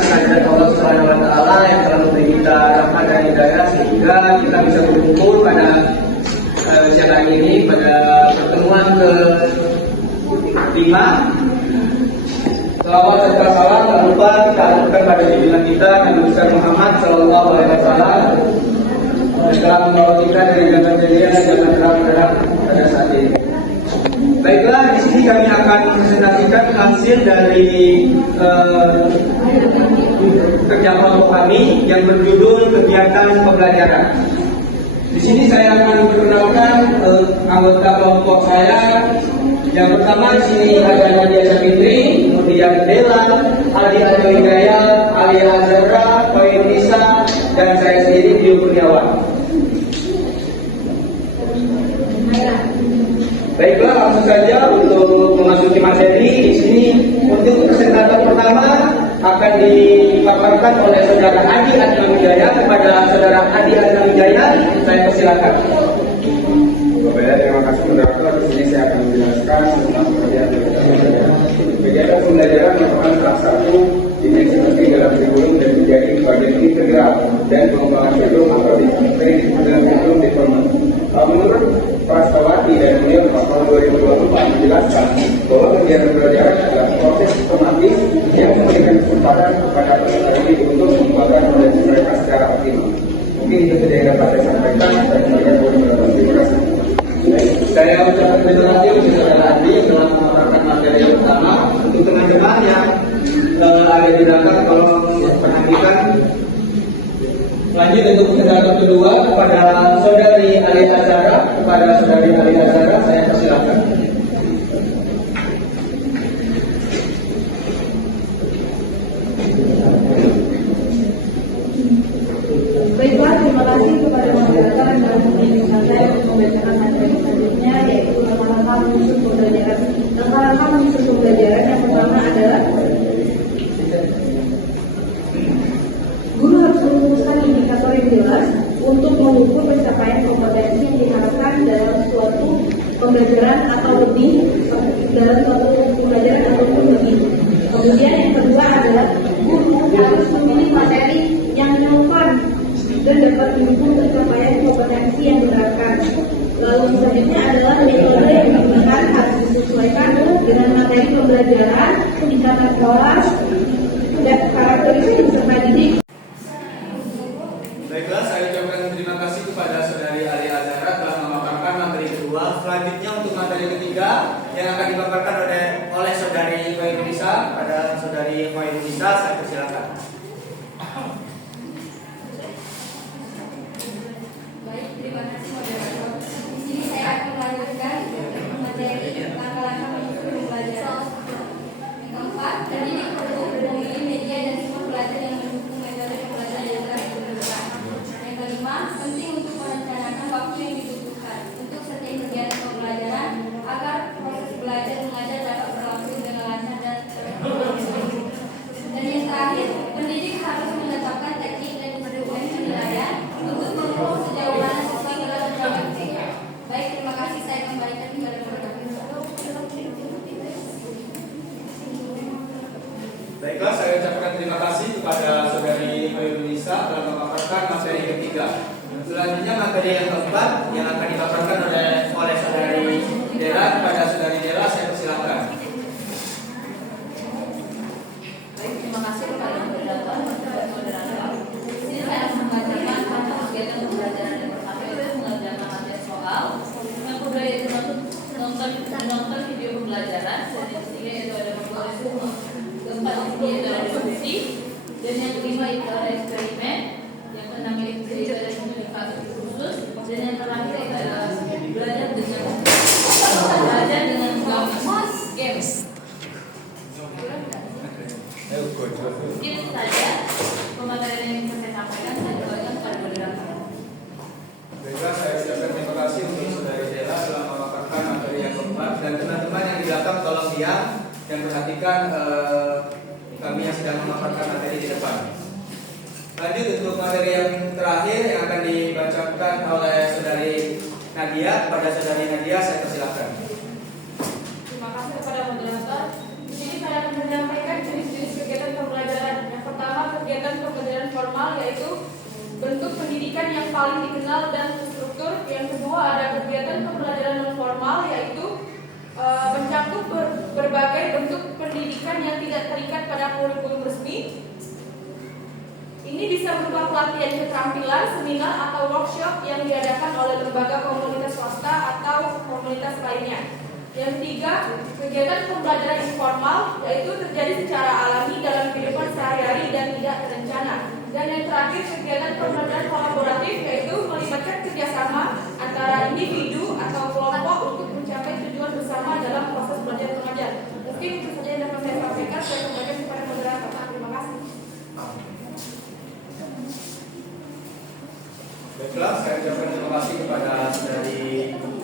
atas kehadirat Allah Subhanahu wa taala yang telah memberi kita rahmat dan hidayah sehingga kita bisa berkumpul pada siang hari ini pada pertemuan ke-5. Salawat serta salam tak lupa kita aturkan pada junjungan kita Nabi besar Muhammad Sallallahu Alaihi Wasallam yang telah membawa kita dari jalan jadian dan jalan terang pada saat ini. Baiklah, di sini kami akan presentasikan hasil dari kerja kelompok kami yang berjudul kegiatan pembelajaran. Di sini saya akan memperkenalkan anggota kelompok saya. Yang pertama di sini ada Nadia Sapitri, kemudian Dela, Aldi Hidayat, Ali Azhara, Koin Nisa, dan saya sendiri Dio Kurniawan. Baiklah, langsung saja untuk memasuki materi. Di sini untuk presentator pertama akan dipaparkan oleh saudara Adi Adnan Wijaya. Kepada saudara Adi Adnan Wijaya, saya persilakan. Bapak, terima kasih moderator. Di sini saya akan menjelaskan tentang kegiatan pembelajaran merupakan salah satu dimensi dalam kurikulum dan menjadi bagian integral dan pengembangan kurikulum atau dalam kurikulum development. Menurut Prastawati dan beliau tahun 2024 menjelaskan bahwa kegiatan pembelajaran adalah proses sistematis yang memberikan kesempatan kepada peserta didik untuk mengembangkan potensi mereka secara optimal. Mungkin itu saja yang dapat saya sampaikan. Terima kasih. Saya ucapkan terima kasih untuk saudara Adi yang telah memaparkan materi yang pertama. Untuk teman-teman yang ada di belakang, tolong perhatikan. Lanjut untuk presentator kedua kepada saudari Ali Azhara. Kepada saudari Ali Azhara, saya persilakan. Baiklah, terima kasih kepada moderator yang telah mengizinkan saya untuk membacakan materi selanjutnya, yaitu langkah-langkah menyusun pembelajaran. Langkah-langkah menyusun pembelajaran yang pertama adalah guru harus merumuskan indikator yang jelas untuk mengukur pencapaian kompetensi yang diharapkan dalam suatu pembelajaran atau lebih dalam suatu pembelajaran ataupun lebih. Kemudian yang kedua adalah guru harus memilih materi yang relevan dan dapat mendukung pencapaian kompetensi yang diharapkan. Lalu selanjutnya adalah metode yang digunakan harus disesuaikan dengan materi pembelajaran, tingkatan kelas, dan karakteristik peserta didik. Baiklah, saya ucapkan terima kasih kepada saudari Ali Azhara telah memaparkan materi kedua. Selanjutnya untuk materi ketiga yang akan dipaparkan oleh saudari Koin Nisa. Pada saudari Koin Nisa, saya persilakan. Baik, terima kasih moderator. Di sini saya akan melanjutkan materi langkah-langkah menyusun pembelajaran. Yang keempat, pendidik perlu memilih media dan sumber belajar yang mendukung metode pembelajaran yang telah ditentukan. Yang kelima, penting untuk merencanakan waktu yang dibutuhkan untuk setiap kegiatan pembelajaran agar proses belajar mengajar dapat berlangsung dengan lancar dan terstruktur. Dan yang terakhir, pendidik harus menetapkan teknik dan instrumen penilaian untuk mengukur sejauh mana siswa telah berprestasi. Baik, terima kasih. Saya kembalikan kepada moderator. Baiklah, saya ucapkan terima kasih kepada saudari Koin Nisa telah memaparkan materi ketiga. Selanjutnya materi yang keempat yang akan dipaparkan oleh saudari Dela. Kepada saudari Dela, saya persilakan. Baik, terima kasih kepada moderator. Di sini saya akan membacakan tentang kegiatan pembelajaran yang pertama, yaitu mengerjakan materi soal. Yang kedua yaitu menonton video pembelajaran. Dan yang ketiga yaitu ada membuat keempat yaitu ada diskusi. Dan yang kelima itu ada eksperimen. Yang keenam itu ada komunikasi khusus. Dan yang terakhir itu adalah belajar dengan games. Mungkin itu saja pemaparan yang bisa saya sampaikan. Saya kembalikan kepada moderator. Baiklah, saya ucapkan terima kasih untuk saudari Dela telah memaparkan materi yang keempat. Dan teman-teman yang di belakang tolong diam dan perhatikan kami yang sedang memaparkan materi di depan. Lanjut untuk materi yang terakhir yang akan dibacakan oleh saudari Nadia. Kepada saudari Nadia, saya persilakan. Terima kasih kepada moderator. Di sini saya akan menyampaikan jenis-jenis kegiatan pembelajaran. Yang pertama bentuk pendidikan yang paling dikenal dan terstruktur. Yang kedua ada kegiatan pembelajaran non formal, yaitu mencakup berbagai bentuk pendidikan yang tidak terikat pada kurikulum resmi. Ini bisa berupa pelatihan keterampilan, seminar atau workshop yang diadakan oleh lembaga komunitas swasta atau komunitas lainnya. Yang ketiga, kegiatan pembelajaran informal, yaitu terjadi secara alami dalam kehidupan sehari-hari dan tidak terencana. Dan yang terakhir, kegiatan pembelajaran kolaboratif, yaitu melibatkan kerjasama antara individu atau kelompok untuk mencapai tujuan bersama dalam proses belajar mengajar. Mungkin itu saja yang dapat saya sampaikan. Saya kembalikan kepada moderator. Terima kasih. Baiklah, saya ucapkan terima kasih kepada saudari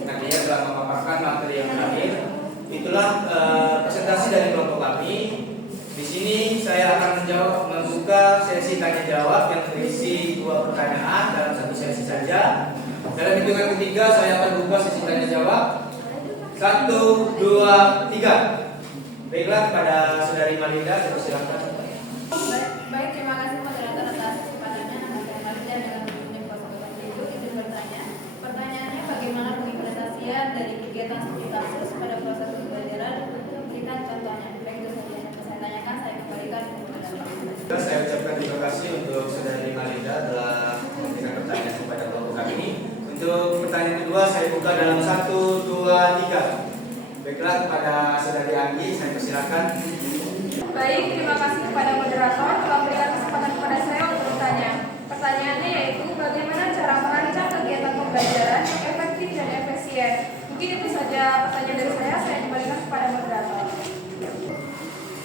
Nadia telah memaparkan materi yang terakhir. Itulah presentasi dari kelompok kami. Di sini saya akan membuka sesi tanya jawab yang berisi 2 pertanyaan dalam 1 sesi saja. Dalam hitungan ketiga saya akan buka sesi tanya jawab. 1, 2, 3. Baiklah, kepada saudari Malinda, silakan. Baik, terima kasih moderator atas kesempatannya. Nama saya Malinda dalam unit proses itu izin bertanya. Pertanyaannya, bagaimana pengimplementasian dari kegiatan studi kasus pada proses pembelajaran? Berikan contohnya. Baik, itu saja yang saya tanyakan. Saya kembalikan kepada Bapak. Saya ucapkan terima kasih untuk saudari Malinda telah memberikan pertanyaan kepada kelompok kami. Untuk pertanyaan kedua saya buka dalam 1, 2, 3. Baiklah, kepada saudari Anggi saya persilakan. Baik, terima kasih kepada moderator telah memberikan kesempatan kepada saya untuk bertanya. Pertanyaannya yaitu bagaimana cara merancang kegiatan pembelajaran yang efektif dan efisien. Mungkin itu saja pertanyaan dari saya kembalikan kepada moderator.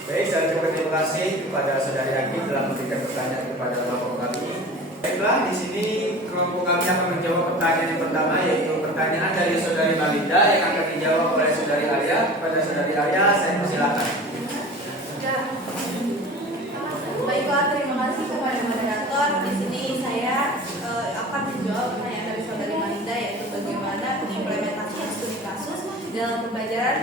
Baik, saya ucapkan terima kasih kepada saudari Anggi telah memberikan pertanyaan kepada kelompok kami. Baiklah, di sini kelompok kami akan menjawab pertanyaan yang pertama, yaitu pertanyaan dari saudari Malinda yang akan dijawab oleh saudari Arya. Kepada saudari Arya saya persilakan. Baiklah, terima kasih kepada moderator. Di sini saya akan menjawab pertanyaan dari saudari Malinda, yaitu bagaimana pengimplementasian studi kasus dalam pembelajaran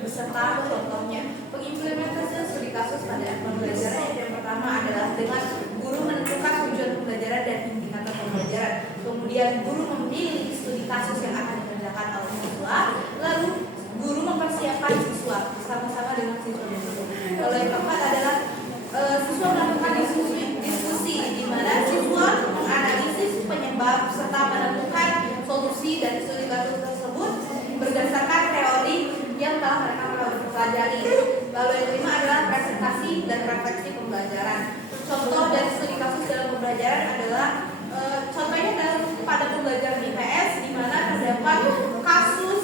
beserta contohnya. Pengimplementasian studi kasus pada pembelajaran yang pertama adalah dengan guru menentukan tujuan pembelajaran dan indikator pembelajaran. Kemudian guru memilih studi kasus yang akan dikerjakan oleh siswa, lalu guru mempersiapkan siswa bersama-sama dengan siswa tersebut. Lalu yang keempat adalah siswa melakukan diskusi di mana siswa menganalisis penyebab serta menentukan solusi dari studi kasus tersebut berdasarkan teori yang telah mereka pelajari. Lalu yang kelima adalah presentasi dan refleksi pembelajaran. Contoh dari studi kasus dalam pembelajaran adalah contohnya pada pembelajaran IPS di mana terdapat kasus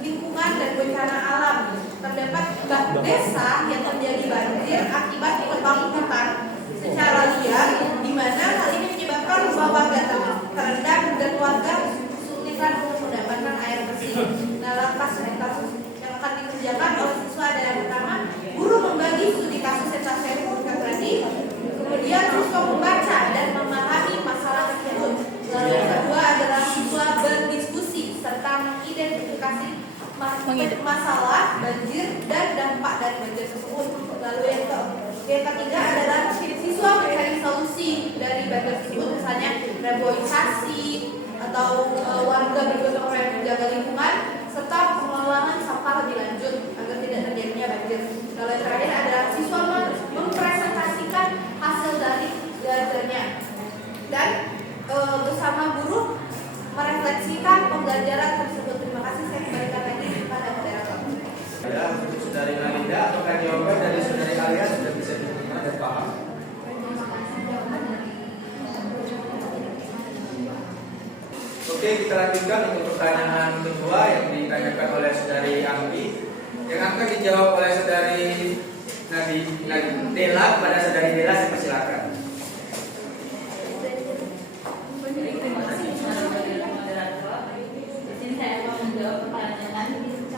lingkungan dan bencana alam. Terdapat desa yang terjadi banjir akibat pembangunan secara liar, di mana hal ini menyebabkan rumah warga terendam dan warga kesulitan untuk mendapatkan air bersih. Dalam kasus yang akan dikerjakan oleh siswa adalah yang pertama, guru membagi studi kasus yang saya sebutkan tadi. Kemudian siswa membaca dan memahami masalah tersebut. Lalu yang kedua adalah siswa berdiskusi serta mengidentifikasi masalah banjir dan dampak dari banjir tersebut. Lalu yang ketiga adalah siswa mencari solusi dari banjir tersebut, misalnya reboisasi atau warga bergotong royong menjaga lingkungan serta pengelolaan sampah lebih lanjut agar tidak terjadinya banjir. Lalu yang terakhir adalah siswa mempresentasikan hasil dari belajarnya dan bersama guru merefleksikan pembelajaran tersebut. Terima kasih, saya kembalikan lagi kepada moderator. Ya, untuk saudari Malinda, apakah jawaban dari saudari Arya sudah bisa diterima dan paham? Oke, kita lanjutkan untuk pertanyaan kedua yang ditanyakan oleh saudari Anggi, yang akan dijawab oleh saudari Dela. Kepada saudari Dela saya persilakan.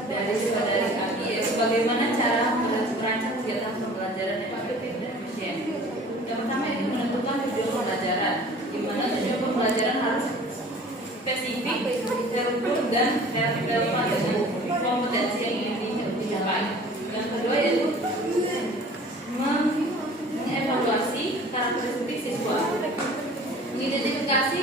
Dari saudari kami, yaitu bagaimana cara merancang kegiatan pembelajaran yang efektif dan efisien. Yang pertama itu menentukan tujuan pembelajaran, di mana tujuan pembelajaran harus spesifik, terukur dan relatif relevan dengan kompetensi yang ingin dicapai. Yang kedua yaitu mengevaluasi karakteristik siswa, mengidentifikasi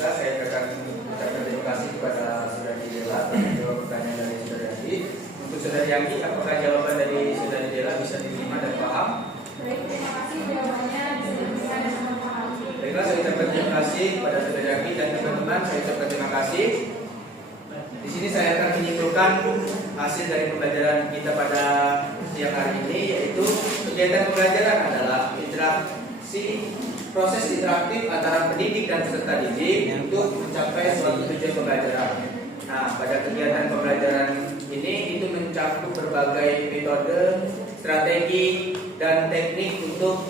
juga saya akan mengucapkan terima kasih kepada Saudari Dela atas jawab pertanyaan dari Saudari Yanggi. Untuk Saudari Yanggi, apakah jawaban dari Saudari Dela bisa diterima dan paham? Baik, terima kasih jawabannya bisa dan memahami. Baiklah, saya ucapkan terima kasih kepada Saudari Yanggi dan teman-teman. Saya ucapkan terima kasih. Di sini saya akan menyimpulkan hasil dari pembelajaran kita pada siang hari ini, yaitu kegiatan pembelajaran adalah proses interaktif antara pendidik dan peserta didik untuk mencapai suatu tujuan pembelajaran. Nah, pada kegiatan pembelajaran ini itu mencakup berbagai metode, strategi, dan teknik untuk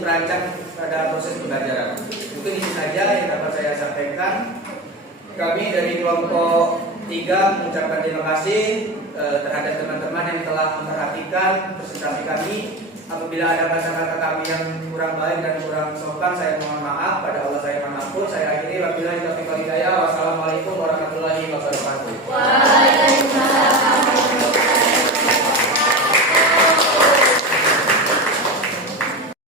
merancang pada proses pembelajaran. Mungkin ini saja yang dapat saya sampaikan. Kami dari kelompok 3 mengucapkan terima kasih terhadap teman-teman yang telah memperhatikan presentasi kami. Apabila ada kata-kata kami yang kurang baik dan kurang sopan, saya mohon